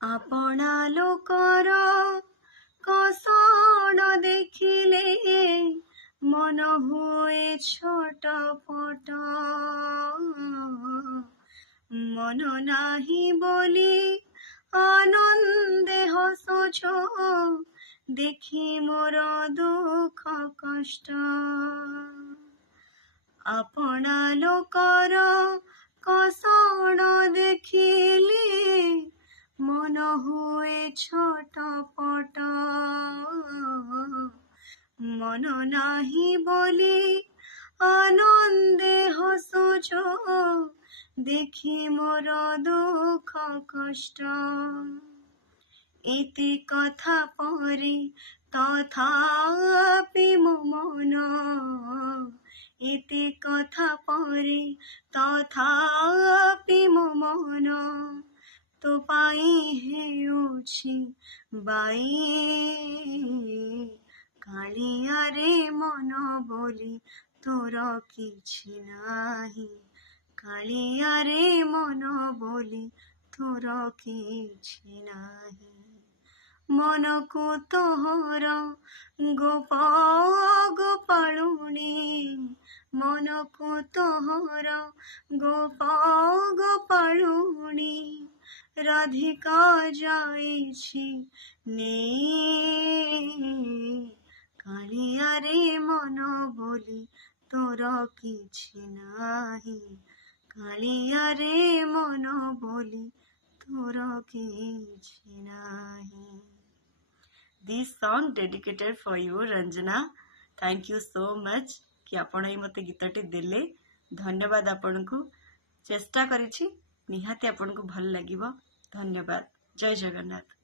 আপনা লোকৰ কষণ দেখিলে মন हुए ছটপট মন নাহি বলি আনন্দে হসুছ দেখি মোর দুঃখ কষ্ট আপনা লোকৰ কষণ দেখিলে মন हुए ছটপট মন নাহি বলি আনন্দে হসুছ দেখি মোর দুঃখ কষ্ট ইতি কথা পরে তথাপি মো মন ইতি কথা পরে তথাপি মো মন তো পাই হেউছি বাই কালিয়ারে মন বলি তোর কিছু নাহি কালিয়ারে মন বলি তোর কিছু নাহি মনকু তোহর গোপ গোপালুনি মনকু তোহর গোপ গোপালুনি রাধিকা যাইছি নেই কালিয়ারে মন বলি তোর কিছু নাহি কালিয়ারে মন বলি তোর কিছু নাহি। This song dedicated for you Ranjana. Thank you so much कि आपण ही मते गीतटी देले। धन्यवाद आपण को। चेष्टा करिछि निहाती आपण को भल लागिबो। धन्यवाद। जय जगन्नाथ।